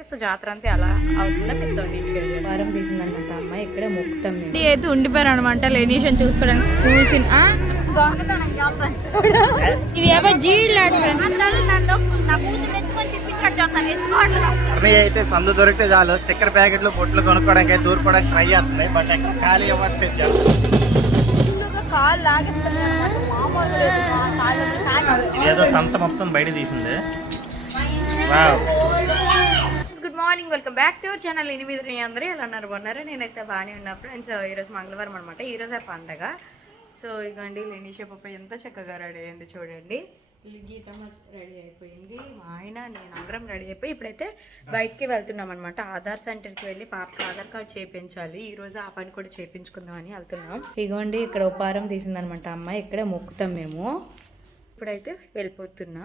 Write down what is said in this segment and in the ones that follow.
So జాతర అంతే అలా అవుతుందా మీతో వారం తీసిందనమాట అమ్మాయి ఇక్కడే మొక్కుతాం మేము. అయితే ఉండిపోయారు అనమాట లేనీషన్ చూసుకోవడానికి చూసి ఆ? ఇవేవో అవి అయితే సందు దొరికితే చాలు. స్టిక్కర్ ప్యాకెట్లు పొట్లు కొనుక్కోవడానికి దూరుకోవడానికి ట్రై చేస్తున్నాయి బట్ ఎక్కడ ఖాళీ అవ్వట్లేదు జనం. కాళ్ళు లాగిస్తున్నాయి. ఇదేదో సంత మొత్తం బయట తీసింది. Wow morning welcome back to our channel. ఎనిమిది మీ అందరూ ఎలా ఉన్నారు? బాగున్నారు? నేనైతే బాగానే ఉన్నా ఫ్రెండ్స్. ఈరోజు మంగళవారం అనమాట ఈరోజు ఆ పండగ. సో ఇగండి లేనిషే పప్ప ఎంత చక్కగా రెడీ అయింది చూడండి. ఈ గీత రెడీ అయిపోయింది. మా ఆయన నేను అందరం రెడీ అయిపోయి ఇప్పుడైతే బయటికి వెళ్తున్నాం అనమాట ఆధార్ సెంటర్కి వెళ్ళి పాపకి ఆధార్ కార్డ్ చేయించాలి ఈ రోజు ఆ పని కూడా చేయించుకుందామని వెళ్తున్నాం. ఇగోండి ఇక్కడ ఉపారం తీసిందనమాట అమ్మాయి ఇక్కడే మొక్కుతాం మేము. ఇప్పుడైతే వెళ్ళిపోతున్నా.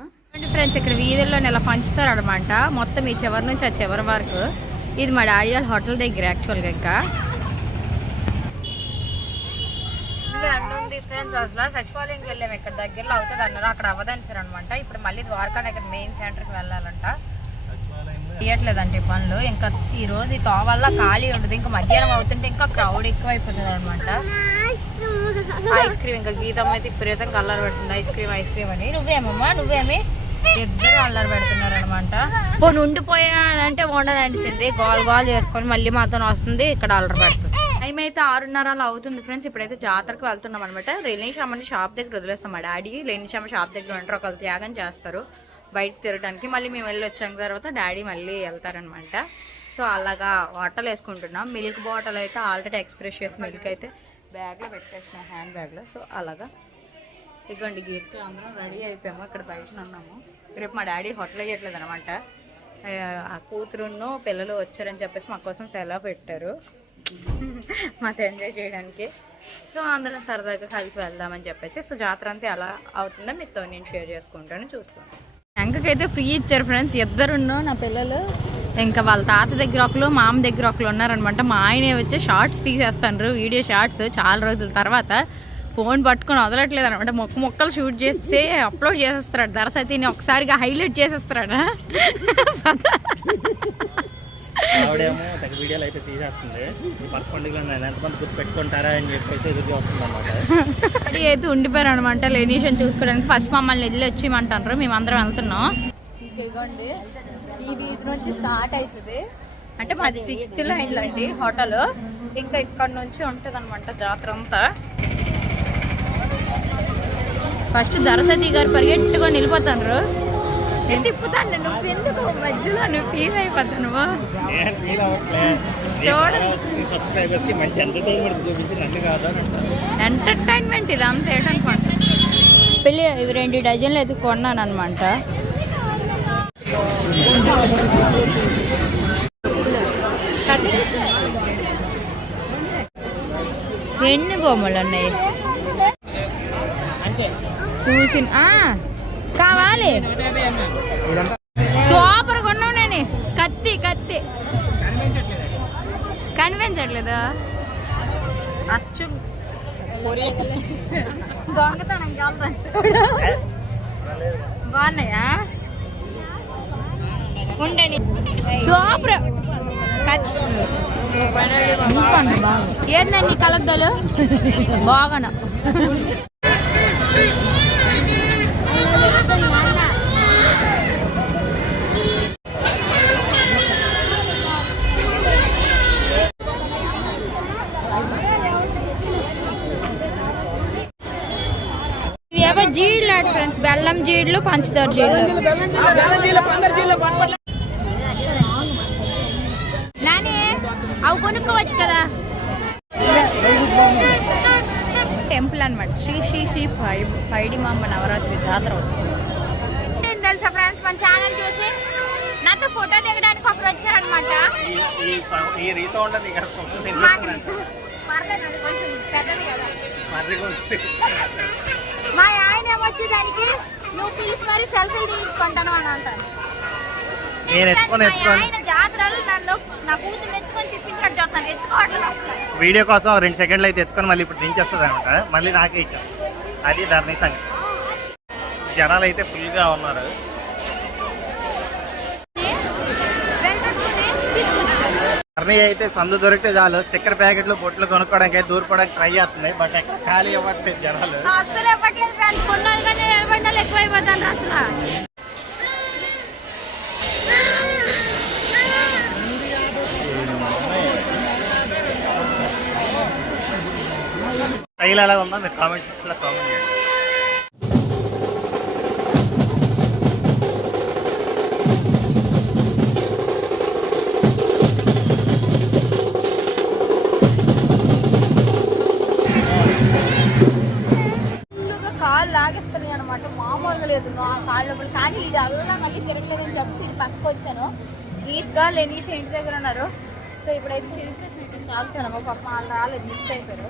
ఫ్రెండ్స్ ఇక్కడ వీధుల్లో నెల పంచుతారు అనమాట మొత్తం ఈ చివరి నుంచి ఆ చివరి వరకు. ఇది మా డాడీ వాళ్ళ హోటల్ దగ్గర యాక్చువల్గా ఇంకా. ఉంది ఫ్రెండ్స్ అసలు సచివాలయంకి వెళ్ళాము ఇక్కడ దగ్గరలో అవుతుంది అన్నారు అక్కడ అవ్వదని సార్ అనమాట ఇప్పుడు మళ్ళీ ద్వారకా నగర్ మెయిన్ సెంటర్కి వెళ్ళాలంట. తీయట్లేదంటే పనులు. ఇంకా ఈ రోజు ఈ తోవల్ల ఖాళీ ఉండదు. ఇంకా మధ్యాహ్నం అవుతుంటే ఇంకా క్రౌడ్ ఎక్కువైపోతుంది అనమాట ఐస్ క్రీమ్ ఇంకా గీతమ్మ అయితే విపరీతంగా అల్లరి పెడుతుంది. ఐస్ క్రీమ్ ఐస్ క్రీమ్ అని. నువ్వేమమ్మా? నువ్వేమి? ఇద్దరు అల్లరి పెడుతున్నారు అనమాట పోను ఉండిపోయానంటే ఉండదండి గోల్ గోల్ చేసుకొని మళ్ళీ మాతో వస్తుంది. ఇక్కడ అల్లరి పెడుతుంది. టైం అయితే ఆరున్నర అలా అవుతుంది ఫ్రెండ్స్. ఇప్పుడైతే జాతరకు వెళ్తున్నాం అనమాట రిలయన్స్ షాప్ దగ్గర వదిలేస్తాం మా డాడీ. లేని షాప్ దగ్గర ఉంటారు ఒకళ్ళు త్యాగం చేస్తారు. బయట తిరగడానికి మళ్ళీ మేము వెళ్ళి వచ్చాక తర్వాత డాడీ మళ్ళీ వెళ్తారనమాట. సో అలాగా వాటర్లు వేసుకుంటున్నాం. మిల్క్ బాటిల్ అయితే ఆల్రెడీ ఎక్స్ప్రెస్ చేసి మిల్క్ అయితే బ్యాగ్లో పెట్టేసిన హ్యాండ్ బ్యాగ్లో. సో అలాగా. ఇదిగోండి గీతకి అందరం రెడీ అయిపోయాము. ఇక్కడ బయట ఉన్నాము. రేపు మా డాడీ హోటల్ చేయట్లేదు అనమాట. ఆ కూతురును పిల్లలు వచ్చారని చెప్పేసి మా కోసం సెలవు పెట్టారు. మాతో ఎంజాయ్ చేయడానికి. సో అందరం సరదాగా కలిసి వెళ్దామని చెప్పేసి. సో జాతర అంతా అలా అవుతుందో మీతో నేను షేర్ చేసుకుంటాను చూస్తాను. వెంకకైతే ఫ్రీ ఇచ్చారు ఫ్రెండ్స్. ఇద్దరున్నో నా పిల్లలు. ఇంకా వాళ్ళ తాత దగ్గర ఒకరు మామ దగ్గర ఒకరు ఉన్నారనమాట మా ఆయనే వచ్చి షార్ట్స్ తీసేస్తాను వీడియో షార్ట్స్ చాలా రోజుల తర్వాత. ఫోన్ పట్టుకొని వదలట్లేదు అనమాట మొక్క మొక్కలు షూట్ చేస్తే అప్లోడ్ చేసేస్తాడు దరసతిని ఒకసారిగా హైలైట్ చేసేస్తాడు ఆవిడేమో తెగ వీడియోలు అయితే తీసేస్తుంది. ఈ పర్స్ పండుగలో నేను ఎంతమంది గుర్తు పెట్టుకుంటారా అని చెప్పేసి ఎదురు చూస్తుంది అనమాట డాడీ అయితే ఉండిపోయారు అనమాట లేనీషన్ చూసుకోవడానికి. ఫస్ట్ మమ్మల్ని వెళ్ళి వచ్చేయమంటారు మేము అందరం వెళ్తున్నాం ఇదిగోండి ఈ వీధి నుంచి స్టార్ట్ అవుతుంది అంటే మాది సిక్స్త్ లైన్లో అండి హోటల్. ఇంకా ఇక్కడ నుంచి ఉంటుంది అనమాట జాతర అంతా. ఫస్ట్ దరసతి గారు పరిగెట్టుకొని వెళ్ళిపోతాను తిప్పుతాను నువ్వు ఎందుకు మధ్యలో నువ్వు ఫీల్ అయిపోతాను? నేను ఫీల్ అవ్వట్లే. చూడండి. ఈ సబ్స్క్రైబర్స్కి మంచి ఎంటర్టైన్మెంట్ చూపించి నన్ను కాదు అని అంటారు. ఎంటర్టైన్మెంట్ ఇది అంతే పెళ్ళి ఇవి రెండు డజన్లు అయితే కొన్నాను అనమాట ఎన్ని బొమ్మలు ఉన్నాయి చూసి ఆ, కావాలి. సూపర్ కొన్నావు నేను. కత్తి కత్తి. కనిపించట్లేదా? అచ్చు. దొంగతనం కాదు. బాగున్నాయా? ఉండని సూపర్ ఏందండి కలద్దలు బాగాను జీడ్లు ఫ్రెండ్స్. బెల్లం జీడ్లు పంచదార జీడ్లు. నాని అవి కొనుక్కోవచ్చు కదా. టెంపుల్ అన్నమాట. శ్రీ శ్రీ శ్రీ పై పైడి మాంబ నవరాత్రి జాతర వచ్చింది. ఏం తెలుసా ఫ్రెండ్స్? మన ఛానల్ చూసి నాతో ఫోటో దిగడానికి ఒకరు వచ్చారనమాట. మా ఆయన ఏమొచ్చి దానికి నువ్వు పిలిచి మరి సెల్ఫీలు తీయించుకుంటాను అని అంటాను నేను ఎత్తుకొని ఎత్తుకొని జాతరలు నన్ను నా కూతురు ఎత్తుకొని తిప్పించాడు చూస్తాను ఎత్తుకోవట్లేదు అసలు వీడియో కోసం రెండు సెకండ్లు అయితే ఎత్తుకొని మళ్ళీ ఇప్పుడు దించేస్తుంది అనమాట. మళ్ళీ నాకే ఇచ్చాను అది ధర్నీ సంగతి. జనాలు అయితే ఫుల్గా ఉన్నారు. అన్నయ్య అయితే సందు దొరికితే చాలు. స్టిక్కర్ ప్యాకెట్లు బొట్లు కొనుక్కోవడానికి అయితే దూరిపోవడానికి ట్రై చేస్తున్నాయి బట్ ఎక్కడ ఖాళీ జనాలు. అసలు ఇవ్వట్లేదు ఫ్రెండ్స్ కొన్నాళ్ళు కానీ నిలబడిన ఎక్కువైపోతాను అసలు ఎలా ఉందో మీరు కామెంట్ కామెంట్ చేయండి. మామూలుగా లేదు నా కాళ్ళ లోపల కానీ ఇది అల్లా మళ్ళీ తిరగలేదని చెప్పి ఇటు పక్కకు వచ్చాను. ఈద్గా లెనీష్ ఇంటి దగ్గర ఉన్నారు. సో ఇప్పుడైతే చిరిపేసి ఇక్కడ తాగుతాను మా పాప వాళ్ళు రాలేదు మిస్ అయిపోయారు.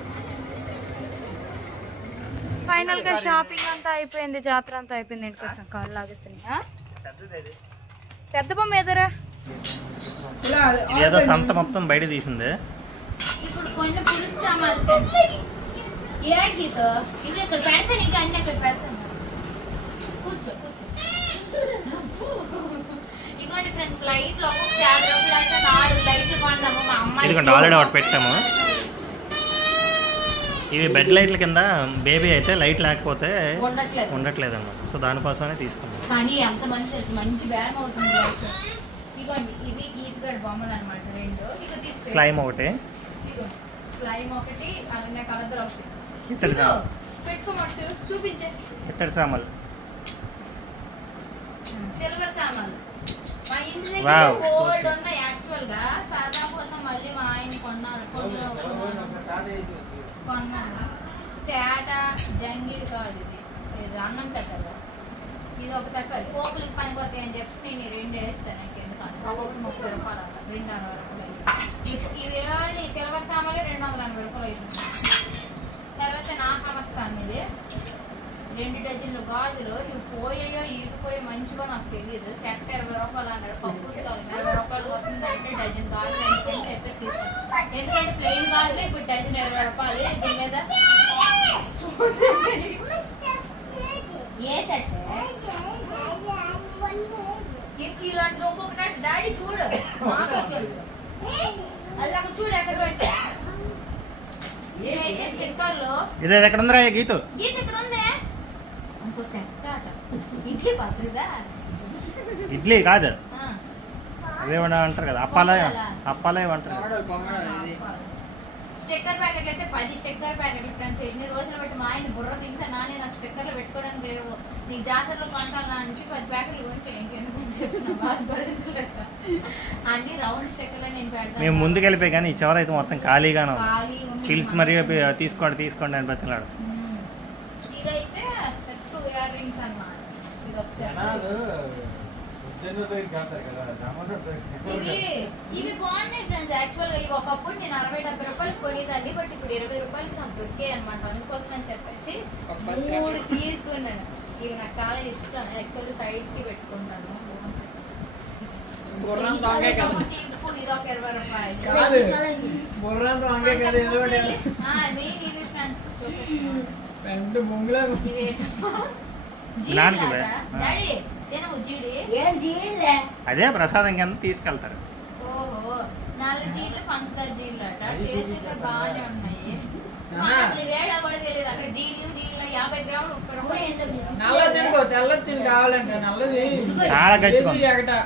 ఫైనల్గా షాపింగ్ అంతా అయిపోయింది జాతర అంతా అయిపోయింది. ఇంటికి వచ్చాం. కాళ్ళు లాగేస్తున్నాయి? పెద్ద బొమ్మ ఎదురా? ఇదేదో సంత మొత్తం బయట తీసింది. ఇప్పుడు కొన్ని సామాన్లు ఏంటి ఇది ఇది ఇక్కడ పెడతాను ఇంకా అన్ని అక్కడ పెడతాను. కూర్చో కూర్చో. ఇదిగోండి ఫ్రెండ్స్ లైట్లు ఒక్కొక్క యాభై రూపాయలు అంటే నాలుగు లైట్లు కొన్నాము. మా అమ్మాయి ఇదిగోండి ఆల్రెడీ ఒకటి పెట్టాము. ఇవి బెడ్ లైట్ల కింద బేబీ అయితే లైట్ లేకపోతే ఉండట్లేదు. అన్నమాట సో దానికోసమే తీసుకున్నాం. కానీ ఎంత మంచి మంచి బేరం అవుతుంది లైట్ ఇదిగోండి ఇవి గీతగడ బొమ్మలు అనమాట రెండు. ఇక తీసుకో. స్లైమ్ ఒకటి. ఇదిగో స్లైమ్ ఒకటి అలానే కలర్ ఒకటి. ఇత్తడి ఇదిగో, సామాన్ పెట్టుకోమంటు చూపించే. ఇత్తడి సామాన్లు సిల్వర్ సామాన్లు మా ఇంటి Wow. దగ్గర ఓల్డ్ ఉన్నాయి యాక్చువల్గా. సరదా కోసం మళ్ళీ మా ఆయన కొన్నారు. కొంచెం కొన్నాను. సేట జంగిడి కాదు ఇది. ఇది అన్నం తట్టలు ఇది ఒక తట్టాలి పోపులు పని పోతాయి అని చెప్పి నేను రెండు వేస్తాను. నాకు ఎందుకంటే ఒక్కొక్కటి ముప్పై రూపాయలు అలా రెండు అరవై రూపాయలు. ఇవి- ఇవి ఏమని సిల్వర్ సామాన్లు రెండు వందల ఎనభై రూపాయలు అవుతుంది తర్వాత నా సంస్థానం ఇది రెండు డజన్లు గాజులు. ఇవి పోయాయో ఇరిగిపోయో మంచిగా నాకు తెలియదు సెట్ ఇరవై రూపాయలు అన్నాడు. పప్పు ఇరవై రూపాయలు పోతుందంటే డజన్ గాజులు అయిపోయింది చెప్పేసి తీసుకున్నాను ఎందుకంటే ప్లెయిన్ గాజులు ఇప్పుడు డజన్ ఇరవై రూపాయలు. దీని మీద. ఏ సెట్? ఇలాంటి ఇంకొకటి డాడీ చూడు. అలా చూడు ఎక్కడ పెట్టా ఇదే ఎక్కడ ఉందిరా ఈ గీతు? గీత ఇక్కడ ఉందే? ఇడ్లీ కాదు. అదేమన్నా అంటారు కదా అప్పాలే అప్పాలే అంటారు. స్టిక్కర్ ప్యాకెట్లు అయితే పది స్టిక్కర్ ప్యాకెట్లు ఫ్రెండ్స్. ఎన్ని రోజులు పెట్టి మా ఆయన బుర్ర తీసా నానే నాకు స్టిక్కర్లు పెట్టుకోవడానికి లేవు. నీ జాతరలో కొంటాను అనేసి పది ప్యాకెట్లు గురించి ఇంకెందుకు చెప్పిన అన్ని రౌండ్ స్టిక్కర్లే నేను మేము పెడతాను ముందుకెళ్ళిపోయి కానీ ఈ చివర అయితే మొత్తం ఖాళీగానే ఉంది. కిల్స్ మరియు తీసుకోండి తీసుకోండి అని బతిలాడు ఇవి ఇవి బాగున్నాయి ఫ్రెండ్స్ యాక్చువల్గా ఇవి ఒకప్పుడు నేను అరవై డెబ్బై రూపాయలు కొనేదాన్ని బట్ ఇప్పుడు ఇరవై రూపాయలకి నాకు దొరికాయి అనమాట అందుకోసం అని చెప్పేసి మూడు తీసుకున్నాను ఇవి నాకు చాలా ఇష్టం. యాక్చువల్ సైడ్స్కి పెట్టుకుంటాను. గుర్రం దొంగే కదా. ఇరవై రూపాయలు. కాదు. ఇవి ఫ్రెండ్స్ పెద్ద జీడి అదే ప్రసాదం కింద తీసుకెళ్తారు. ఓహో నల్ల జీడ్లు పంచదార జీడ్లు అట టేస్ట్ అయితే బాగానే ఉన్నాయి. నాన్న. మాకు అసలు వేడా కూడా తెలియదు. అక్కడ జీలు జీలు యాభై గ్రాములు ముప్పై రూపాయలు నల్ల తినుకో తెల్లది తిని కావాలంటే నల్లది. చాలా గట్టిగా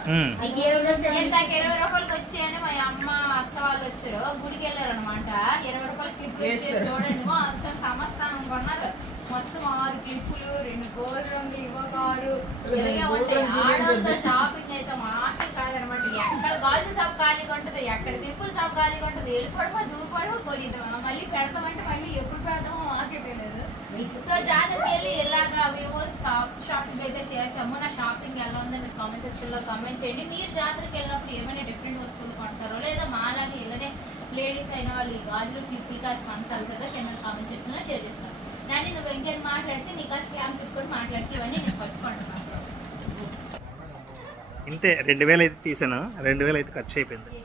ఇరవై రూపాయలకి వచ్చాయని మా అమ్మ అత్త వాళ్ళు వచ్చారు. గుడికి వెళ్ళారు అనమాట ఇరవై రూపాయలు క్లిప్ వేస్తారు. చూడండి. మొత్తం సమస్థానం కొన్నారు మొత్తం ఆరు క్లిప్పులు రెండు గోరు రంగులు ఇవ్వకారు. ఆడవాళ్ళతో షాపింగ్ అయితే మాటలు కాదనమాట. ఎక్కడ గాజుల షాప్ ఖాళీగా ఉంటుంది ఎక్కడ సింపుల్ షాప్ ఖాళీగా ఉంటుంది వెళ్ళిపోవడమో దూరపడమో కొనిద్దాం. మళ్ళీ పెడతామంటే మళ్ళీ ఎప్పుడు పెడతామో మాకే తెలియదు. సో జాగ్రత్తకి వెళ్ళి ఇలాగా మేము షాపింగ్ అయితే చేసాము నా షాపింగ్ ఎలా ఉందో మీరు కామెంట్ సెక్షన్లో కామెంట్ చేయండి. మీరు జాతరకి వెళ్ళినప్పుడు ఏమైనా డిఫరెంట్ వస్తువులు కొంటారో లేదా మాలాగే ఇలానే లేడీస్ అయిన వాళ్ళు ఈ గాజులు క్లిప్పులు కాస్త కొనసాగు కదా కింద కామెంట్ సెక్షన్లో షేర్ చేస్తాను. కానీ నువ్వు ఇంకేం మాట్లాడితే నీకు ఆ స్కామ్ కూడా మాట్లాడితే ఇవన్నీ నేను చదువుకుంటున్నాను ఇంతే రెండు వేలు అయితే తీసాను రెండు వేలు అయితే ఖర్చు అయిపోయింది.